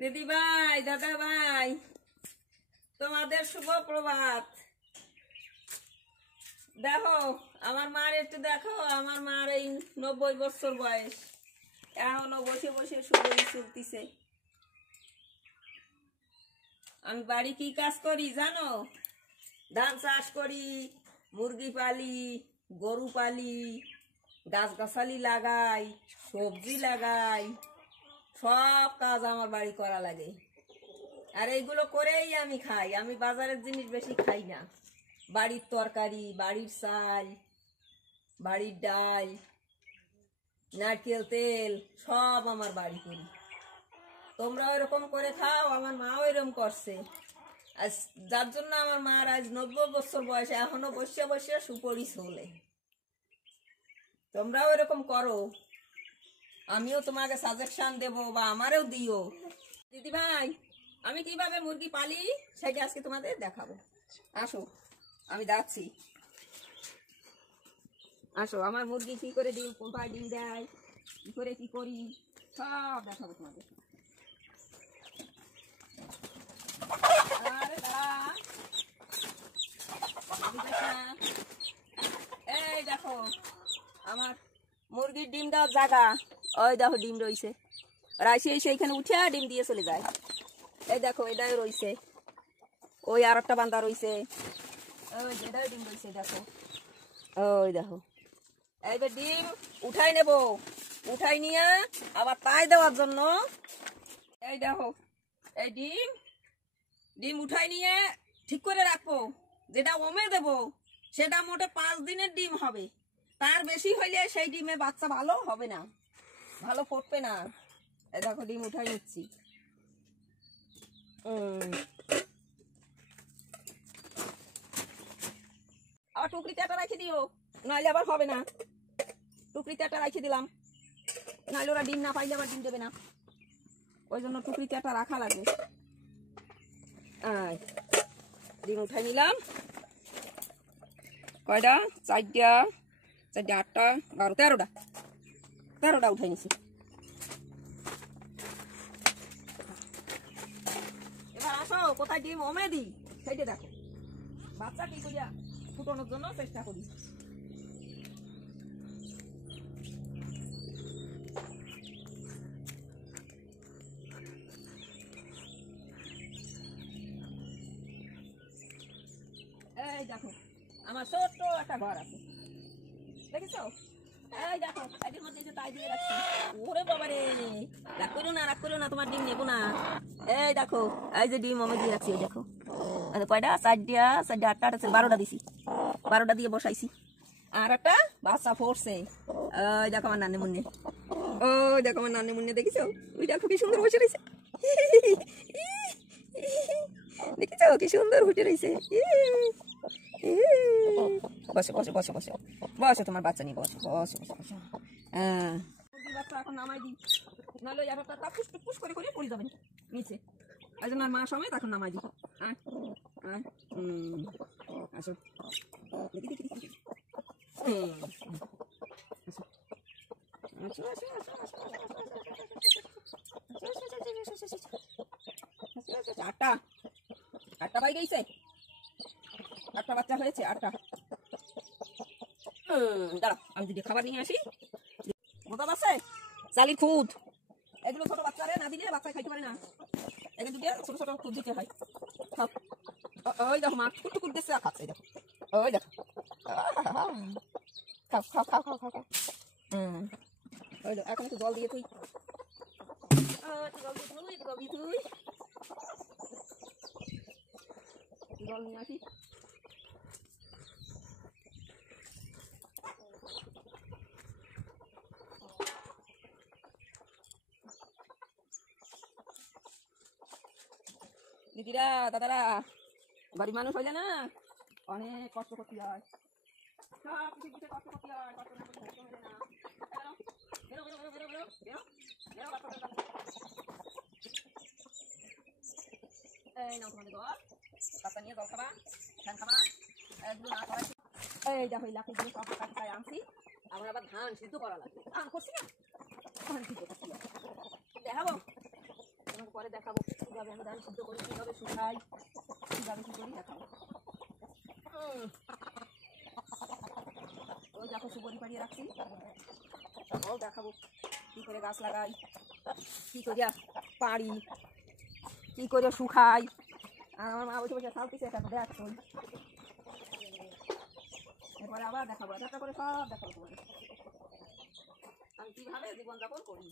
দিদি ভাই, দাদা ভাই, তোমাদের শুভ প্রভাত। দেখো আমার মার একটু দেখো, আমার মার এই 90 বছর বয়স, এখনো বসে বসে শুধুই চলতিছে। আমি বাড়ি কি কাজ করি জানো? ধান চাষ করি, মুরগি পালি, গরু পালি, গাছগাছালি লাগাই, সবজি লাগাই, সব কাজ আমার বাড়ি করা লাগে। আর এইগুলো করেই আমি খাই। আমি বাজারের জিনিস বেশি খাই না। বাড়ির তরকারি, বাড়ির চাল, বাড়ির ডাল, নারকেল তেল সব আমার বাড়ি করি। তোমরা ওইরকম করে খাও, আমার মাও এরকম করছে। আজ যার জন্য আমার মার আজ 90 বছর বয়সে এখনো বসে বসে সুপরি চলে। তোমরাও এরকম করো, আমিও তোমাকে সাজেশন দেব বা আমারও দিও। দিদি ভাই, আমি কিভাবে মুরগি পালি সেটা আজকে তোমাদের দেখাবো। আসো, আমি যাচ্ছি। আসো, আমার মুরগি কি করে ডিম পায়, ডিম দেয়, কি করে কি করি সব দেখাবো তোমাদের। এই দেখো আমার মুরগির ডিম দেওয়ার জায়গা। ওই দেখো ডিম রয়েছে, রাইসে সেইখানে উঠে ডিম দিয়ে চলে যায়। এই দেখো এটাই রয়েছে, ওই আর একটা বান্ধা রয়েছে, ওই যেটাই ডিম রয়েছে দেখো। ওই দেখো এইবার ডিম উঠাই নেব, উঠাই নিয়ে আবার তাই দেওয়ার জন্য এই দেখো এই ডিম ডিম উঠাই নিয়ে ঠিক করে রাখবো। যেটা ওমে দেব সেটা মোটে 5 দিনের ডিম হবে। তার বেশি হইলে সেই ডিমে বাচ্চা ভালো হবে না, ভালো ফুটবে না। এই দেখো ডিম উঠাই নিচ্ছি। আবার টুকরিতে একটা রেখে দিও, নাহলে আবার হবে না। টুকরিতে একটা রেখে দিলাম, নাহলে ওরা ডিম না পাইলে আবার ডিম দেবে না। ওই জন্য টুকরিতে একটা রাখা লাগে। ডিম উঠাই নিলাম। কয়টা? 4টা, 8টা, 12, 13টা উঠাই নিছি। এবার আসো, কোথায় ডিম ওমে দিই সেইটা দেখো। বাচ্চা কি করিয়া ফুটানোর জন্য চেষ্টা করি। এই দেখো আমার ছোট্ট একটা ঘর আছে, দেখেছো? এই দেখো এটির মধ্যে যে তাই দিয়ে রাখছি। ওরে বাবা রে, রাগ করো না, রাগ করো না, তোমার ডিম নেবো না। এই দেখো এই যে ডিম আমি দিয়ে রাখছি। ওই দেখো কয়টা? 4টা, 8টা, 12টা দিছি। 12টা দিয়ে বসাইছি। আর একটা বাচ্চা ফুটছে। ওই দেখো আমার নানি মুন্নি, ওই দেখো আমার নানি মুন্নি, দেখেছো? ওই দেখো কি সুন্দর বসে রয়েছে। দেখেছো কি সুন্দর ফুটে রয়েছে। বসে বসে বসে বসে বসে, তোমার বাচ্চা নিয়ে বসে বসে বসে বসে। বাচ্চা এখন নামাই দিই, নাহলে একটা পুষ পুষ করে করে পড়ে যাবে নিচে। ওই জন্য আর মা সময় তখন নামাই দিই। আসো দেখি দেখি দেখি। আটটা পাই গেছে, 8টা বাচ্চা হয়েছে, 8টা। দাঁড়া আমি যদি খাবার নিয়ে আসি। বোঝা যাচ্ছে? চালির খুদ এগুলো ছোট বাচ্চারে না দিলে বাচ্চা খাইতে পারে না। এখানে দুটো ছোট ছোট খুদ দিতে হয়। ওই দেখো মা টুকটুক করতেছে আর খাচ্ছে। দেখো ওই দেখো, খাও খাও খাও খাও খাও খাও। ওই দেখো এখন একটু জল দিয়ে তুই, জল নিয়ে আসি। দিদিরা, দাদারা, বাড়ির মানুষ হইলে না অনেক কষ্ট করতে হয়, সব কিছু কিছু কষ্ট করতে হয়। কষ্ট না করতে হয় না। বেরো বেরো বেরো বেরো বেরো বেরো বেরো বাচ্চা বেরো। এই নাও তোমাদের ঘর, বাচ্চা নিয়ে জল খাবা, ধান খাবা, এগুলো না খাওয়া। এই দেখো এই লাঠিগুলো সব কাটায় আনছি। আমার আবার ধান সিদ্ধ করা লাগবে। ধান করছি না, ধান সিদ্ধ করছি দেখাবো তোমাকে পরে। এরপরে দেখাবো কীভাবে আমি ধান সিদ্ধ করি, কীভাবে শুকাই, কীভাবে কী করি দেখাবো। ওই দেখো সুবরি পাড়িয়ে রাখছি, ও দেখাবো কী করে গাছ লাগাই, কী করিয়া পাড়ি, কী করে শুকাই। আর আমার মা বসে বসে সালতেছে, এটা তো দেখছো। এরপরে আবার দেখাবো, একটা করে সব দেখাবো তোমাদের আমি কীভাবে জীবনযাপন করি।